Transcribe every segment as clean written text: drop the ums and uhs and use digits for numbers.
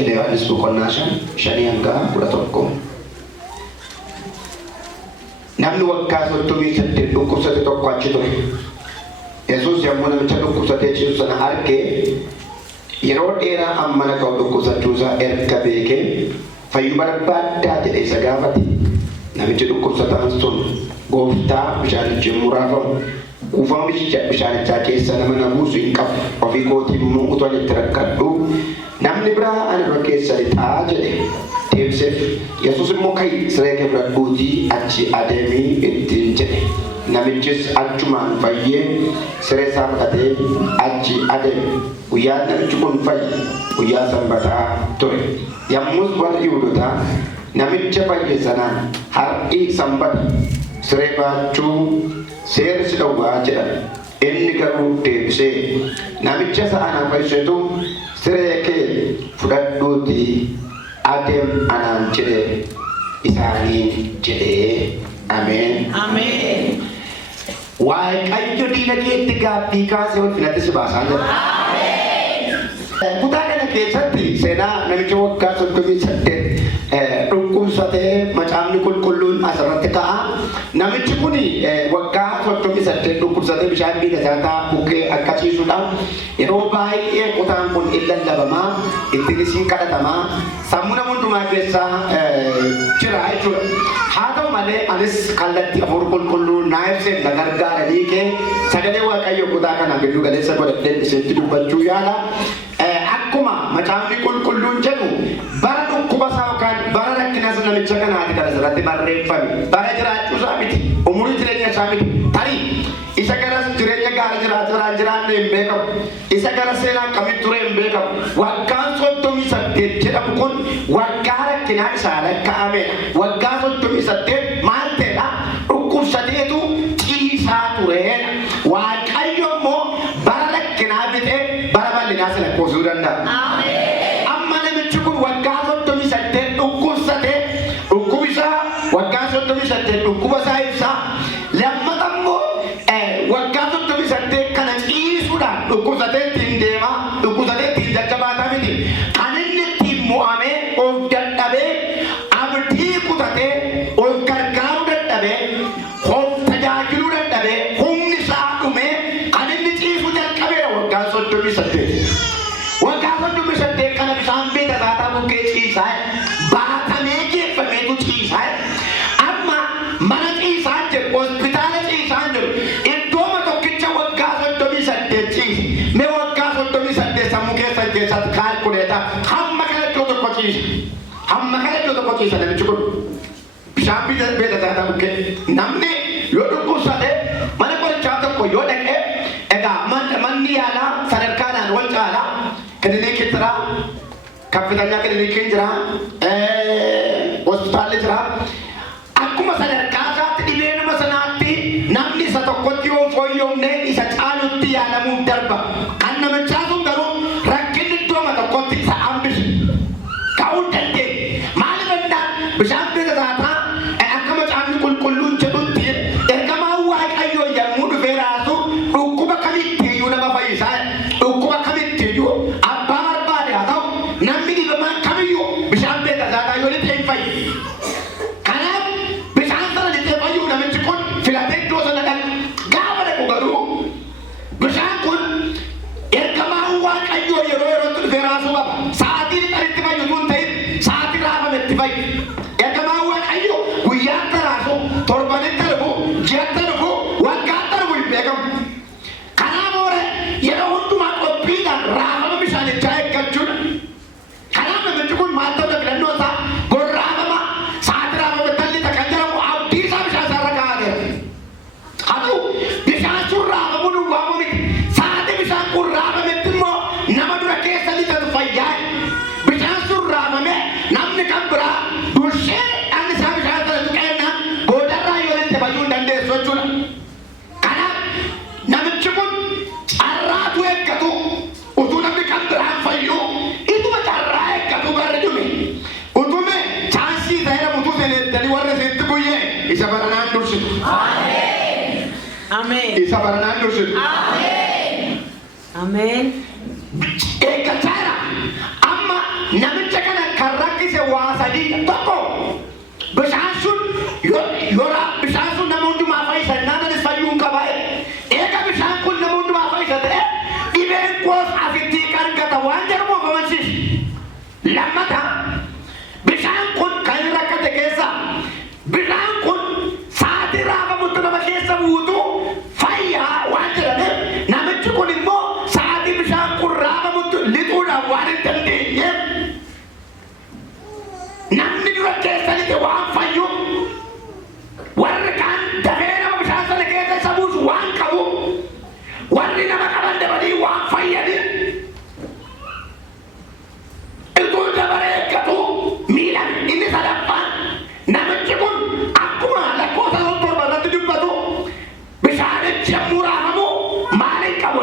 wangeela Yohaannis boqonnaa 5:5-11. Namni waggaa 38 dhukkubsate tokko achi ture. Yesuus yommuu namicha dhukkubsatee ciisu sana argee yeroo dheeraa ammana ka'u dhukkubsachuusaa erga beekee fayyuu barbaaddaa jedhee isa gaafate. Namichi dhukkubsataan sun gooftaa bishaanichi muraafamu kuufama bishaanichaa keessa nama na buusu hin qabu. Ofii kootii immoo utuu itti rakkadhu namni biraa ani irra keessa lixaa jedhe deebiseef. Yesuus immoo ka'ii siree kee fudhadhuutii achi adeemii ittiin jedhe. Namichis achumaan fayyee siree isaa fudhatee achi adeeme. Guyyaan namichi kun fayye guyyaa Sanbataa ture. Yommus warri Yihuudootaa namicha fayye sanaan har'i Sanbata siree baachuu seerri si dhowwaa jedhan. Inni garuu deebisee namicha isa anaan fayyisetu siree kee fudhadhuutii adeem anaan jedhe isaaniin jedhee. Ameen. Ameen. Waaqayyo diina keetti gaaffii kaasee ulfinatti si baasaa jira. Ameen. Kutaa kana keessatti seenaa namicha waggaa 38 dhukkubsatee macaafni qulqulluun asirratti ka'a. Namichi kun waggaa 38 dhukkubsatee bishaan miila isaa bukkee akka ciisuudhaan yeroo baay'ee kutaan kun in lallabamaa ittiinis hin kadhatamaa sammuu nama hundumaa keessaa jira jechuudha. Haa ta'u malee anis kallattii afur qulqulluu naa ibsee na gargaaranii kee sagalee Waaqayyo kutaa kana giddu galeessa godhadheen isinitti dubbachuu yaala. Akkuma macaafni qulqulluun jedhu bara dhukkuba isaa yookaan bara rakkina namicha kanaati kan asirratti barreeffame. Bara jiraachuu isaa miti, umurii jireenya isaa miti. Tarii isa gara jireenya gaarii jiraanne hin beekamu. Isa gara seenaa akkamii ture hin beekamu. Waggaan 38 jedhamu kun waggaa rakkinaa isaa lakkaa'amedha. Waggaa 38 maal ta'edha? Dhukkubsateetu ciisaa turedha. Waaqayyo immoo bara rakkinaa fixee bara bal'inaa si lakkoofsuu danda'a. Amma namichi kun waggaa 38 dhukkubsatee dhukkubisaa waggaa 38 dhukkuba isaa ibsaa. Lammata immoo waggaa 38 kana ciisuudhaan dhukkubsatee ittiin deemaa dhukkubsatee ittiin jajjabaataa miti. Kan inni ittiin mo'amee of dadhabee abdii kutatee of gargaaruu dadhabee of tajaajiluu dadhabee humni isaa dhumee kan inni ciisuu jalqabeera waggaa 38. Waggaa 38 kana bishaan beeta isaataa bukkee ciisaa baatamee geeffameetu ciisaa. Amma mana ciisaa jiru hospitaala ciisaa jiru iddooma tokkicha waggaa 38 ciise. Mee waggaa 38 sammuu keessatti kaalkuleeta hamma kana iddoo tokko ciise. Hamma kana iddoo tokko ciise namichi kun bishaan beeta isaataa bukkee namni yoo dhukkubsate mana qorichaa tokko yoo dhaqee egaa manni yaalaa sadarkaadhaan wal caalaa kilinikii jira, kaffitanyaa kilinikiin jira, hospitaalli jira. Akkuma sadarkaa isaatti dhibee nama sanaatti namni isa tokkotti yoo fooyyomne isa caalutti yaalamuu darba. Kan namichaa sun garuu rakkinni iddooma tokkotti isa hambise ka'uu dandeenye. Maaliif ennaan bishaan beeta isaataa akka macaafni qulqulluun jedhutti ergamaan Waaqayyoo yommuu dhufee raasu dhukkuba kamittiiyyuu nama fayyisaa. Dhukkuba kamittiiyyuu abbaa barbaade haa ta'u namni dhibamaan kamiyyuu bishaan beeta isaataa yoo lixee hin fayyu. Kanaaf bishaan sana lixee fayyuu namichi kun filatee iddoo sana dhaqe. Gaafa dhaqu garuu bishaan kun ergamaan Waaqayyoo yeroo yerootti dhufee raasuu qaba. Sa'aatiin itti fayyu tun ta'in sa'aatii raafame itti fayyu. Ergamaan Waaqayyoo guyyaatti raasu torbanitti dhufu ji'atti dhufu waggaatti dhufu hin beekamu. Kanaaf oole yeroo hundumaa qophiidhaan raafama bishaanichaa eeggachuudha. Kanaaf namichi kun maal ta'uudha filannoo isaa gorraafama sa'aatii raafame tallita kan jedhamu abdii isaa bishaan isaarra kaa'ateera. Haa ta'u bishaan sun raafamuun hin waamu miti. Sa'aatii bishaan kun raafametti immoo nama dura keessa lixatu fayyaa. Bishaan sun raafame namni kan biraa dursee dhalli isaa bishaan sana tuqeennaan boodarraa yoo lixte fayyuu hin dandeessu jechuudha. Kanaaf namichi kun carraatu eeggatu utuu namni kan biraan fayyuu ituma carraa eeggatu barri dhume utume chaansii ta'eera utuu seeneettanii warra seetti guyyee isa baranaan dursitu. Ameen. Isa baranaan dursitu. Ameen. Eeggachaara amma namicha Yora bishaan sun nama hundumaa fayyisa naanis fayyuun qaba. Eega bishaan kun nama hundumaa fayyisa ta'e dhibeen koos afitti qarqata waan jedhamu of amansiisa. Lammata bishaan kun kan rakkate keessa bishaan kun sa'aatii raafamutti nama keessa buutu fayyaa waan jedhameef namichi kun immoo sa'aatii bishaan kun raafamutti lixuudhaan waan hin dandeenyeef namni dura keessanitti waan fayyu warri kaan dafee nama bishaan sana keessa isa buusu waan qabu warri nama qaban dabanii waan fayyani iddoo dabaree eeggatu miilan inni sadaffaan namichi kun akkuma lakkoofsa torba irratti dubbatu bishaanichi yommuu raafamu maaliin qabu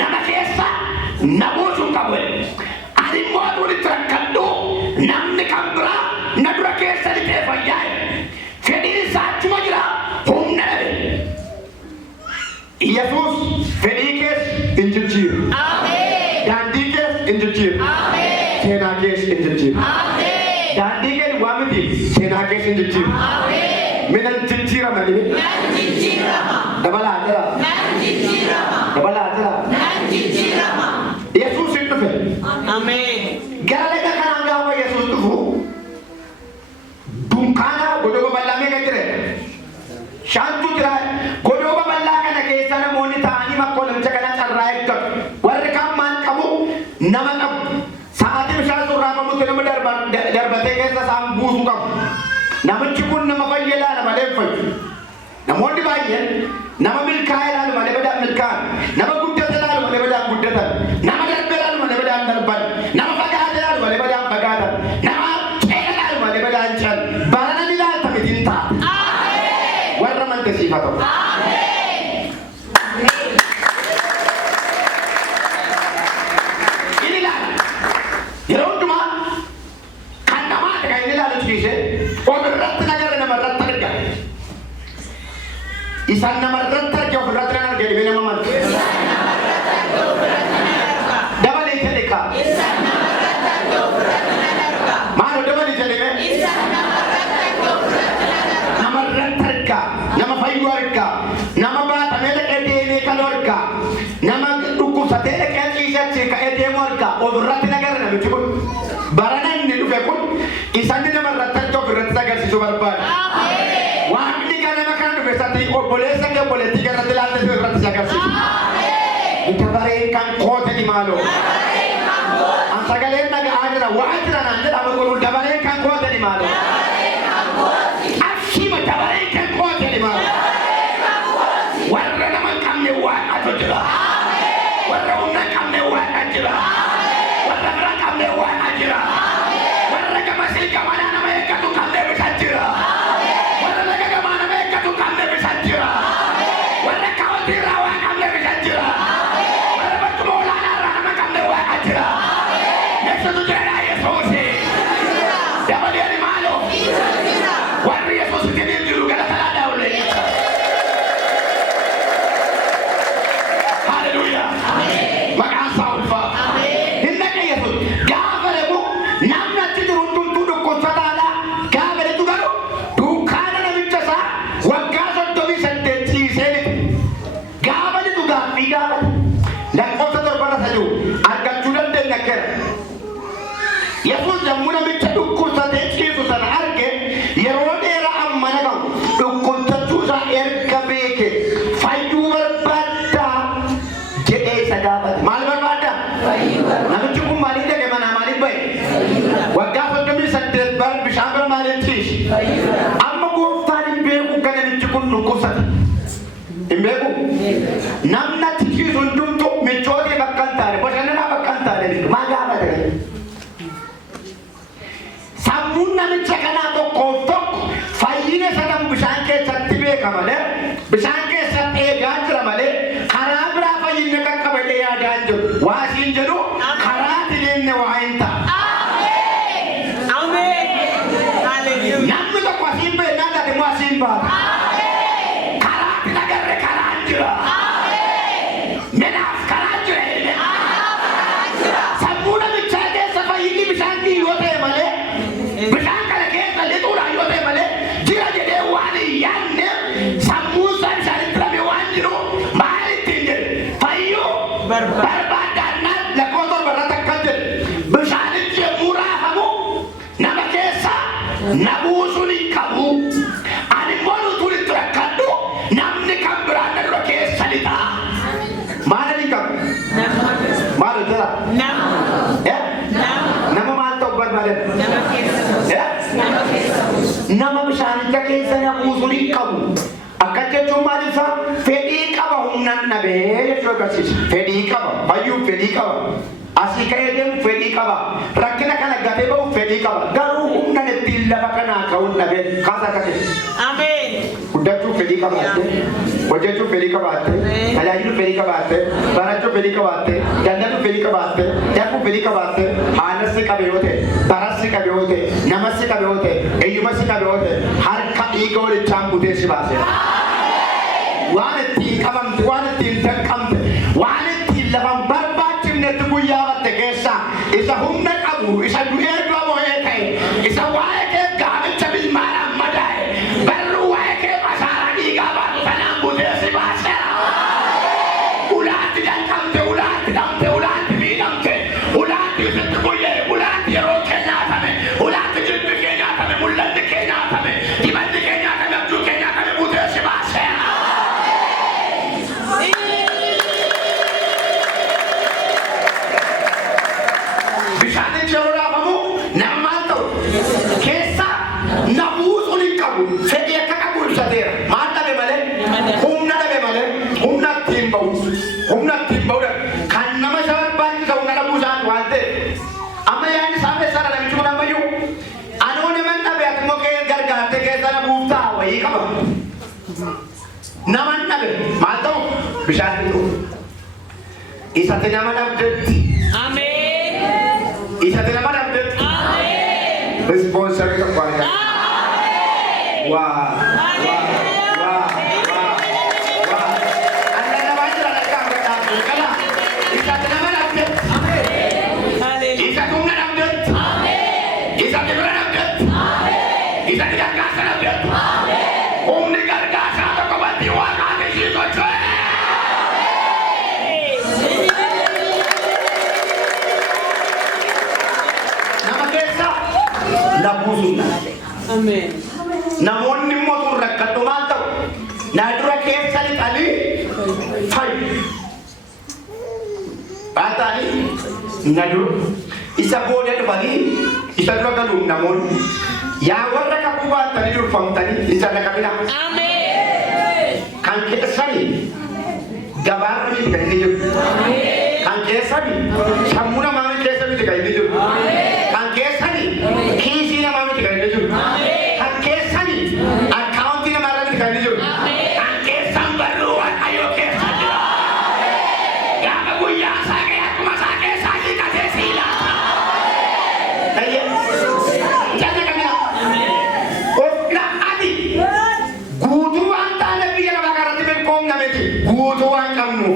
nama keessa na buusuu qabu. Ani immoo aduun itti rakkadhu namni kan biraa na dura keessa dhiqee fayyaa'e fedhiin isaa achuma jira humna dhabe. Yesuus fedhii keessa hin jijjiiru. Daandii keessa hin jijjiiru. Seenaa keessa hin jijjiiru. Daandii keessa waa miti seenaa keessa hin jijjiiru. Mina jijjiirama dhibe. Dabalaa jira. Dabalaa jira. Yesuus hin dhufe. Gara laga kanaan gaafa Yesuus dhufu dunkaana godoo bal'aa meeqa jire? Shantu jira. Godoo bal'aa kana keessa namoonni ta'anii makkoo namicha kana carraa eeggatu. Warri kaan maal qabu? Nama qabu. Sa'aatii bishaan sun raafamutti nama darbatee keessa isaan buusuu qabu. Namichi kun nama fayyadaa nama leeffatu. Namoonni baay'een nama milkaa'ee ilaalu malee badaan milkaa'an. Nama guddate ilaalu malee badaan guddatan. Nama darbe ilaalu malee badaan darban. Nama fagaate ilaalu malee badaan fagaatan. Nama ce'e ilaalu malee badaan ce'an. Barana ni ilaalta mitiin ta'a. Warra mantesiifatu. Inni ilaala. Yeroo hundumaa kan namaati kan inni ilaalu ciisee ofirratti nagarra namarratti arga. Isaan namarratti arge ofirratti nan arge dhibee nama maaltu. Dabalee jedhe kaa. Maaloo dabalee jedhe mee. Namarratti arga. Nama fayyuu arga. Nama baatamee dhaqee deemee kan arga. Nama dhukkubsatee dhaqee ciisee ka'ee deemu arga. Ofirratti nagarra namichi kun. Barana inni dhufe kun isaan namarratti arge ofirratti agarsiisuu barbaada. Waaqni kan nama kana dhufe satti obboleessa kee obboleettii irratti ilaalte irratti agarsiisu. Dabareen kan kootani maaloo. An sagaleen dhaga'aa jira waa jira naan jedhama kun dabareen kan kootani maaloo. Ashima dabareen kan kootani maaloo. Warra nama hin qabne waaqatu jira. Warra humna hin qabne waaqa jira. Warra bira hin qabne waaqa jira. Warra gamasii gamanaa nama eeggatu qabne bisa jira. Warra laga gamaa nama eeggatu qabne bisa jira. Warra kaawwatii irraa waa qabne bisa jira. Warra bakkuma olaanaa irraa nama qabne waaqa jira. Yesuutu jira Yesuusi. Dabalee maaloo. Warri Yesuus ittiin jiru galata laadhaa olee. Hallelujah. Maqaan isaa ulfaa. Hin dhaqe Yesuus. Gaafa deemu namni achi jiru hundumtuu dhukkubsataadha. Gaafa deemu garuu dunkaana namicha isaa waggaa 38 ciisee dhiqe. Gaafa deemu gaaffii gaafa lakkoofsa torbarra jiru argachuu dandeenya kera. Yesuus yommuu namicha dhukkubsatee ciisu sana arge yeroo dheeraa ammana qabu dhukkubsachuu isaa erga beeke fayyuu barbaadda jedhee isa gaafate. Maal barbaadda? Namichi kun maaliin dhaqe manaa maaliin bahe? Waggaa 38 bar bishaan bira maaliin ciise? Amma gooftaan hin beeku kan namichi kun dhukkubsate. Hin beeku? Namni achi ciisu hundumtuu michootee bakka hin taane bashannanaa bakka hin taane maa gaafate? Sammuun namicha kanaa tokkoof tokko fayyina sadamu bishaan keessatti beeka malee bishaan keessatti eegaa jira malee karaa biraa fayyinni qaqqabadhee yaadaa hin jiru. Waa siin jedhu karaa tileenne waa hin ta'a. Namni tokko asiin bahee naannate immoo asiin baata. Karaa nagarre karaa jira. Minaaf karaa jira. Sammuu namichaa keessa fayyinni bishaan yoo ta'e malee bishaan kana keessa lixuudhaan yoo ta'e malee Akkajechuun maal ibsa? Fedhii qaba humnaan dhabee jechuu agarsiisa. Fedhii qaba. Fayyuuf fedhii qaba. Asii ka'ee deemu fedhii qaba. Rakkina kana gatee ba'uuf fedhii qaba. Garuu humna ittiin lafa kanaa ka'uun dhabee kaasaa kate. Ameen. Guddachuuf fedhii qabaatte, hojjechuuf fedhii qabaatte, tajaajiluuf fedhii qabaatte, barachuuf fedhii qabaatte, daldaluuf fedhii qabaatte, darbuuf fedhii qabaatte, haalassi qabe yoo ta'e, barassi qabe yoo ta'e, namassi qabe yoo ta'e, eeyyumassi qabe yoo ta'e, harka dhiiga walichaan butee si baase. Waan ittiin qabamte, waan ittiin danqamte, waan ittiin lafan barbaachifnetti guyyaa batte keessa isa humna qabu, isa du'ee du'a moo'ee ta'e, isa waa'ee kee gaaficha bilmaadhaan madaa'e, barruu waa'ee kee masaara dhiigaa baatu sanaan butee si baase. Ulaatti danqamte, ulaatti dhamte, ulaatti miidhamte, ulaatti isitti guyyee, ulaatti yeroo kee nyaatame, ulaatti jilbi kee nyaatame, mul'anni kee nyaatame, dibanni kee nyaatame, abjuu kee nyaatame butee si baase. Bishaan yeroo dhaabamu nama maal ta'u keessa nabuusuun hin qabu fedhii akka qabu ibsateera. Maal dhabe malee? Humna dhabe malee humna ittiin ba'u kan nama isa barbaachisa humna dhabuu isaan waan ta'eef amma yaadni isaa keessaa namichi kun ammayyuu anoo nama dhabe ati immoo kee gargaarte keessa nabuuf ta'a wayii qaba. Nama dhabe maal ta'u bishaan hin dhufu. Isatti nama dhabdetti. Isatti nama dhabdetti. Responsible ka pa rin. Wow. Ano naman sila nagkakaroon ka na? Isatti nama dhabdetti. Isatti na dhabdetti. Isatti na dhabdetti. Isatti gargaasa dhabdetti. Humni gargaasa ako kabati waaqaa kisiiko choe. Nabuusuudha. Ameen. Namoonni immoo tun rakkadhu maal ta'u? Na dura keessa lixanii fayu. Baataanii na dura isa booda dhufanii isa dura galuun namoonni yaa warra kakuu baatanii durfamtanii isa naqabina. Ameen. Kan keessanii gabaarra miti kan inni jiru. Kan keessanii sammuu namaa keessa miti kan inni jiru. Kan keessanii kiisii namaa miti kan inni jiru. Kan keessanii akkaawuntii namaa irra miti kan inni jiru. Kan keessan barruu waaqayyoo keessa jira. Gaafa guyyaa isaa ga'e akkuma isaa keessaa hiikatee siilaa. Janna kamina. Ofna ati guutuu waan taane biyya lafaa kanarratti beekumna miti. Guutuu waan qabnu.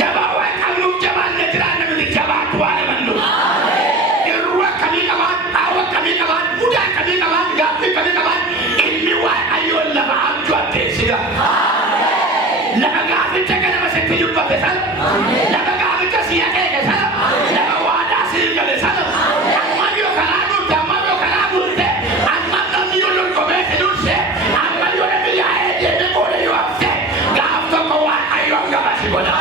Jabaa waan qabnuuf jabaanne jiraanne miti jabaatu waan himannu. Irra kamii qabaan, hawa kamii qabaan, mudaa kamii qabaan, gaaffii kamii qabaan, inni waaqayyoon lafa abjuu addeessida. Lafa gaaficha ganama sitti dubbate sana, lafa gaaficha siya eege sana, lafa waadaa sii gale sana, ammam yoo karaa durte, ammam yoo karaa bulte, ammam namni yoo lolgomee si durse, ammam yoo namni yaa'ee deeme booda yoo hafte, gaaf tokko waaqayyoon gaba si godha.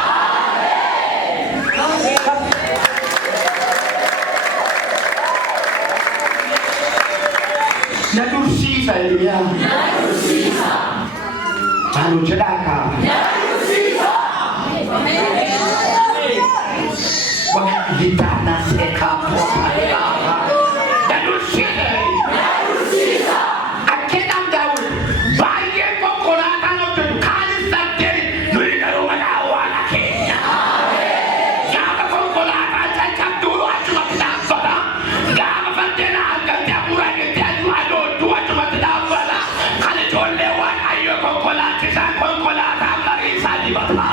Na dursiisa Eliyaa. Malu jedhaaka. Wakati ditana seekaa pootaa. Na dursiisa. Akkedam daawul baay'ee konkolaataan hojjetu kaanis dhabdeeni nuyi garuu manaa waan keenya. Gaafa konkolaataan caccabduu achumatti dhaabbata. Gaafa fardeenaa hanqaltee hafuuraa jettee aduu achumatti dhaabbata. Kan ijoollee waaqayyoo konkolaachisaan konkolaataan bariisaa dibata.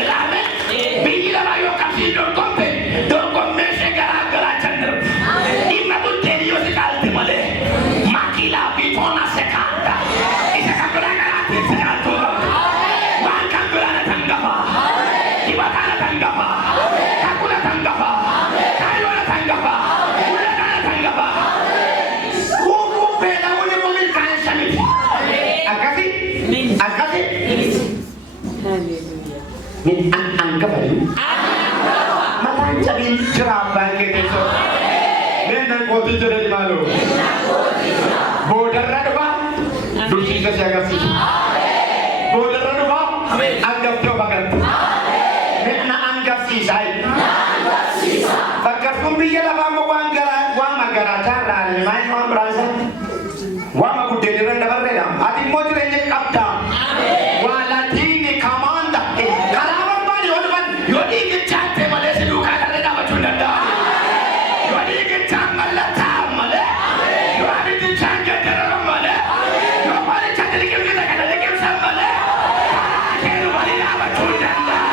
Ilaame biyyi lamaa yoo qabsii dorgommee ishee garaa garaa janniru. Dhimma bulteen yoo si qaalte malee makiilaa fi toona sekaanda. Isa kan biraa garaatti si qaaltu. Waan kan biraa na tangafa. Dibataa na tangafa. Kakula tangafa. Kaayoo na tangafa. Mul'ata na tangafa. Kuufuu beelawuni mumin kaansa miti. Akkasi. Anggapan mataan sabihin jerambang kayak gitu. kooti jedhani maaloo. Boodarra dhufa dursiisa si agarsiisa. Boodarra dhufa hangaftee of agarta. Midna hangafsiisa. Fakkaatuun biyya lafaa immoo waan magaraachaa irraa maal waan biraasa waan maguddeen irra dabarreedha. Ati immoo jireenya qabda. Waa latiini kamaanda karaa barbaade yoo dhufan yoo dhiigichaatti malee si duukaa dhalli dhaabachuu hin danda'an. Yoo dhiigichaan mallataa malee yoo abidichaan gaggararan malee yoo maalichaan liqimsita kana liqimsan malee karaa keenu walii dhaabachuu hin danda'an.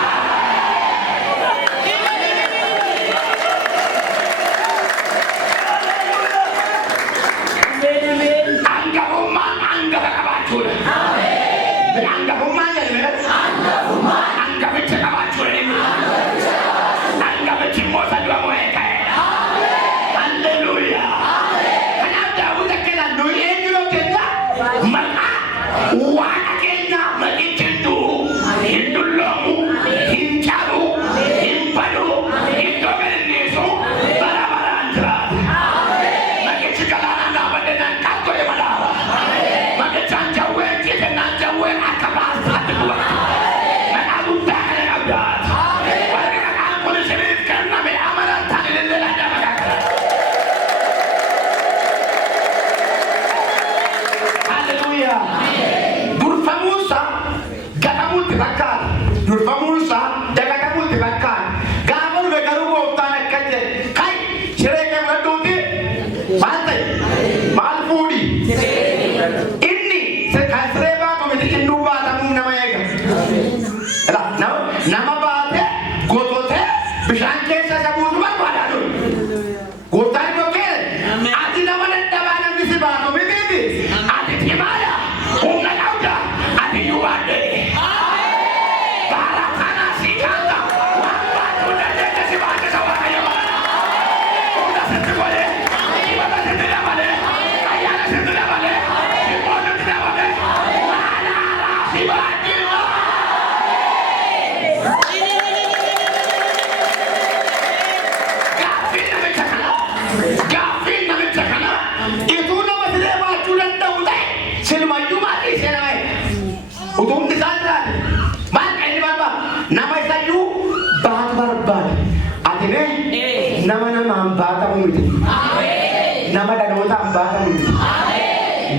Nama dhaloota hambaataa miti.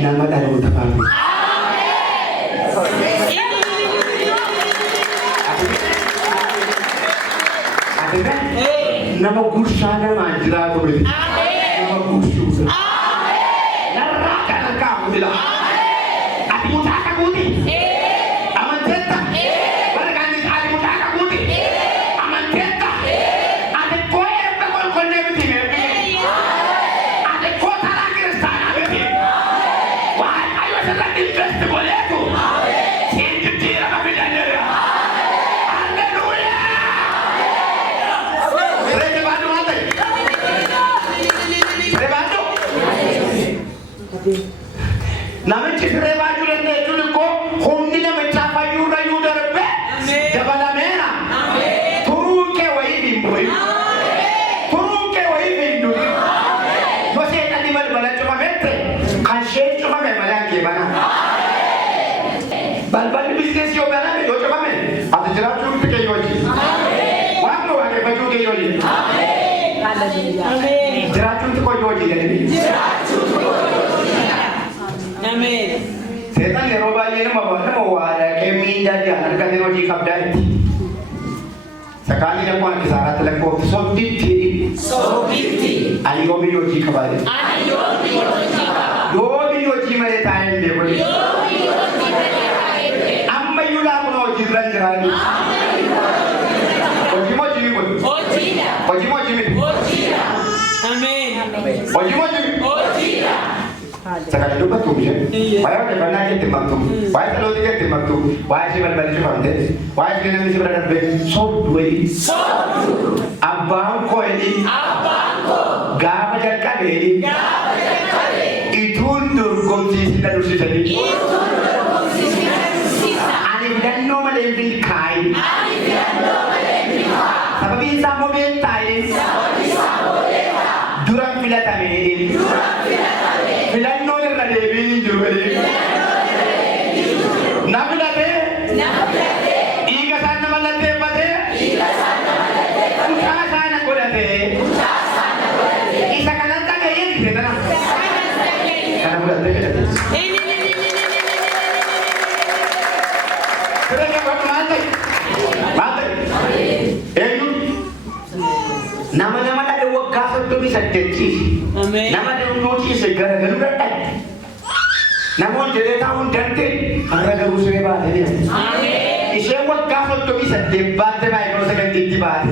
Nama dhaloota baatu. Ati nama gurshaa namaan jiraatu miti. Nama gurshuusa. Narraa kan argamu jira. Ati mucaa kakuuti. Amanteetta. Warra kaanis ati mucaa kakuuti. Amanteetta. Ati koo'ee kolkollee miti. Namichi siree baay'uu dandeessuun immoo humni namichaa fayyuurra yoo darbe dabalameera. Turuun kee wayii hin bu'in. Turuun kee wayii hin du'in. Yoo seexanni balbala cufamette kan isheen cufame malee kee bana. Balballi bizineesii yoo baname yoo cufame ati jiraachuun kee yoo ji. Waan waaqeffachuu kee yoo ji. Jiraachuun koo yoo ji jedhanii. Amen. Setan yeroo baay'ee nama waada kemiindaa jaan argatee hojii qabdaa itti. Sakaanii lakkoo harki isaarratti lakkoofti sobbitti. Ani yoomi hojii qabaadhe. Yoomi hojii malee taa'ee hin beekne. Amma iyyuu laafuna hojii irra hin jiraanne. Hojii moo hojii kun? Hojiidha. Hojii moo hojii miti? Hojiidha. Amen. Hojii moo hojii miti? Hojiidha. Sekarang itu betul ya. Bayar dari mana kita mampu. Bayar kalau tidak kita mampu. Bayar sih balik cuma nanti. Bayar sih nanti sih berada di sob dua. Abang ko ini. Gak menjaga diri. Itu untuk komisi dan urusan tadi. Ani dan normal lebih kai. Tapi bisa mobil tay. Durang filatame. Filannoo irra deebiin jiru. Na filate. Dhiiga isaan nama latteeffate. Kutaa isaan godhate. Isa kanan dhaga'ee bite tana. Kana fudhattee filate. Siree qabu maal ta'e? Nama dhaqe waggaa 38 nama dhaqe garagalu dadhabe namoonni jedhee taa'uun dandeenye har'a garuu siree baatee deema. Isheen waggaa 38 baattee baay'ee sagantiitti baate.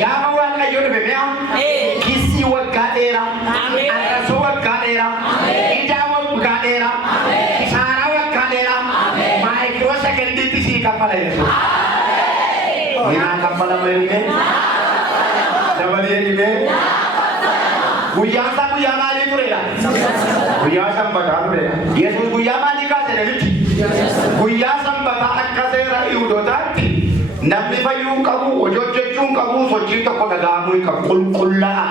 Gaafa waaqayyo dhufe mi'a kissii waggaa dheeraa arrasuu waggaa dheeraa ijaa waggaa dheeraa kisaaraa waggaa dheeraa maayikiroo sagantiitti sii kaffala jechuudha. Minaa kaffala malee Dabali ini, guyyaa isaa guyyaa maalii tureedha? Guyyaa sanbataa tureedha. Yesuus guyyaa maalii kaase namichi? Guyyaa sanbataa akka seera Yihuudootaatti namni fayyuu qabu, hojii hojjechuu qabu, sochii tokko dhaga'amuu qabu, qulqullaa'a.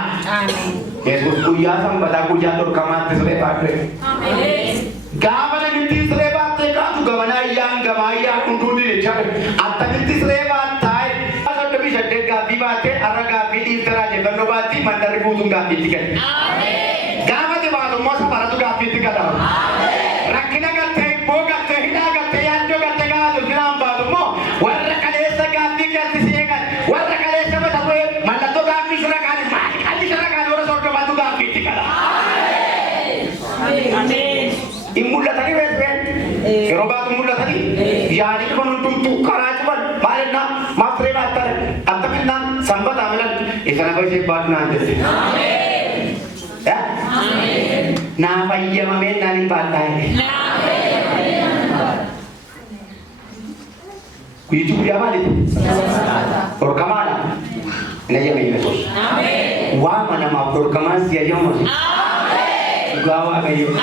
Yesuus guyyaa sanbataa guyyaa dhorkamaatti siree baatee. Gaafa namitti siree baatee kaatu gamanaa iyyaan gamaa iyyaan hunduun ni jaalle. Attamitti siree baatee Gabi baate arra gabi iftara je bando baati mandari butuh gabi tiga. Gama te baatu mosa paratu gabi tiga dah. Rakina gatte boga te hina gatte yanjo gatte gaadu kinam baatu mo warra kalesa gabi gatte siega warra kalesa mata ko mandato gabi sura kali mali kali sura kali ora sorto baatu gabi tiga dah. Amin. Imulla tadi wesben. Kerobat imulla tadi. Yani ko nuntum tu karaj ban malena matre batar. Sambat amalan, isana bersih baat nanti. Ya? Nah, apa iya mamen nani batai? Kuitu dia mana itu? Orkamana. Ini yang ini tos. Wah mana mau orkaman dia yang mana? Gawa kayu.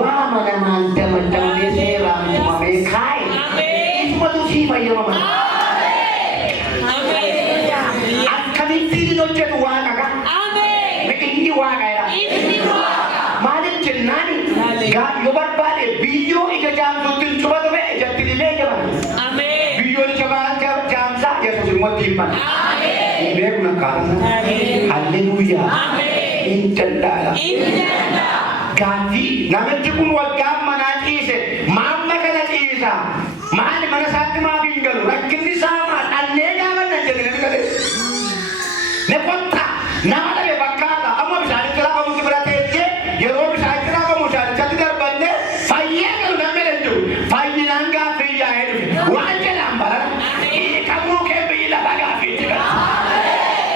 Wah mana mantap dia seram cuma mekai. Itu betul sih bayar mana? Ini nojat waga kan? Amin. Ini waga ya. Ini waga. Malik jenani. Gak yobat balik. Bio ika jam tutin coba tu be. Jati di meja mana? Amin. Bio ni coba jam sah ya semua timan. Amin. Ibu guna karena. Haleluya. Amin. Injanda. Injanda. Ganti. Nama jepun waga mana ise. Mama kena ise. Mana saat mana binggal. Rakin di sama. Ane jangan nanti dengan kali. Nekonta, nama lagi bakal, amma bisa dikira kamu seberapa aja, ya roh bisa dikira kamu jadi tidak benar, saya kalau nama itu, saya nangga via itu, wajah lambar, ini kamu kebila bagafi,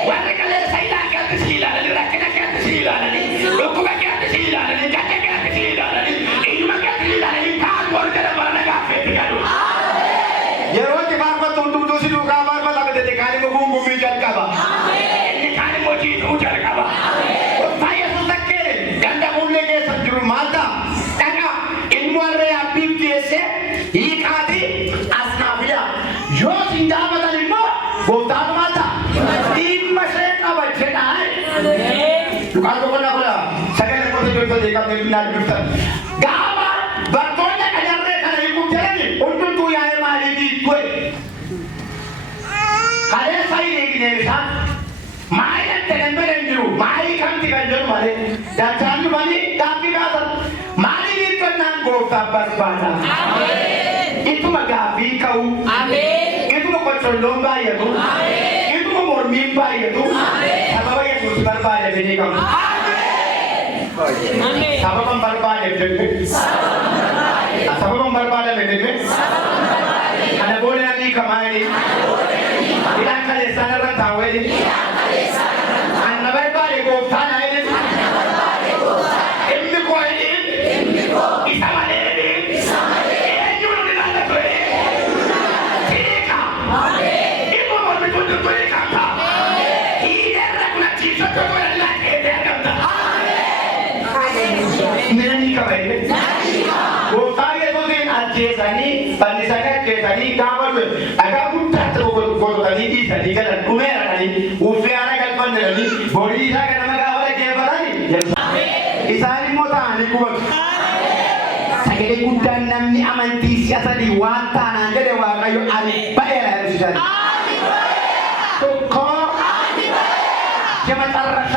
wajah kalian saya nak kata sila, rakyat kata sila, luku kata sila, kata kata sila, ini macam sila, ini kamu orang mana gafi, ya roh kita apa tuntung tu silu kabar apa tapi detikali menggumbu bijan kabar. Ujar kaba. Saya sudah kere. Ganda mulai ke sanjuru mata. Tanga inware api kese. Ikati asnafia. Yo sinda badali mo. Gota mata. Imma se kaba chena hai. Dukan ko na pala. Sagale ko to dekha na dutta. Gaba bartona kajarre kana iku tere. Untu tu ya mali di koi. Kale sai legi ne sa. Maya tekan berenjuru, maya kan tiga jam male, dan jangan mani tapi kata, mali ni tenang gota berbana. Amin. Itu magabi kau. Amin. Itu mau lomba ya tu. Amin. Itu mau mimpi ya tu. Amin. Sama ya tu berbana ini kau. Amin. Amin. Sama berbana ini. Sama berbana ini. Ada boleh nanti kemana? Tidak kali sana orang tahu ini. Tadi kawan tu, agak mudah terukut tadi di tadi kan umur tadi, ufiara kan pandai tadi, body saya kan nama kawan lagi apa? Isaan immoo ta'anii qubatu. Sagalee guddaan namni amantii siyaasanii waan taanaan jedhe Waaqayyo ani ba'eera jedhu. Tokko የመጨረሻ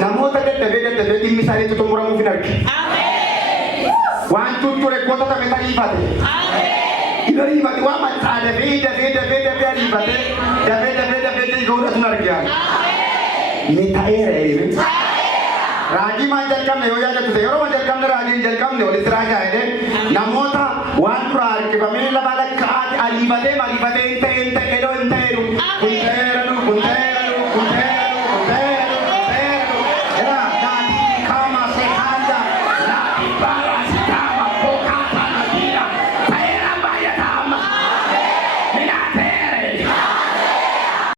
namoota dadhabee dhimmi isaanii xumuramuuf hin arge. Waan tutture gootota meeqa dhiifate. Ibariifate waan maxxaa dafee ariifate godhatu argaa. Meeta'eera eeyyame. Raajii maan jalqabne yoo yaadatu ta'e yeroo jalqabne raajiin jalqabne walitti raajaa jedhee namoota waan dura harkifamee lafa lakkaa'aati ariifatee hin ta'e kun ta'eeru kun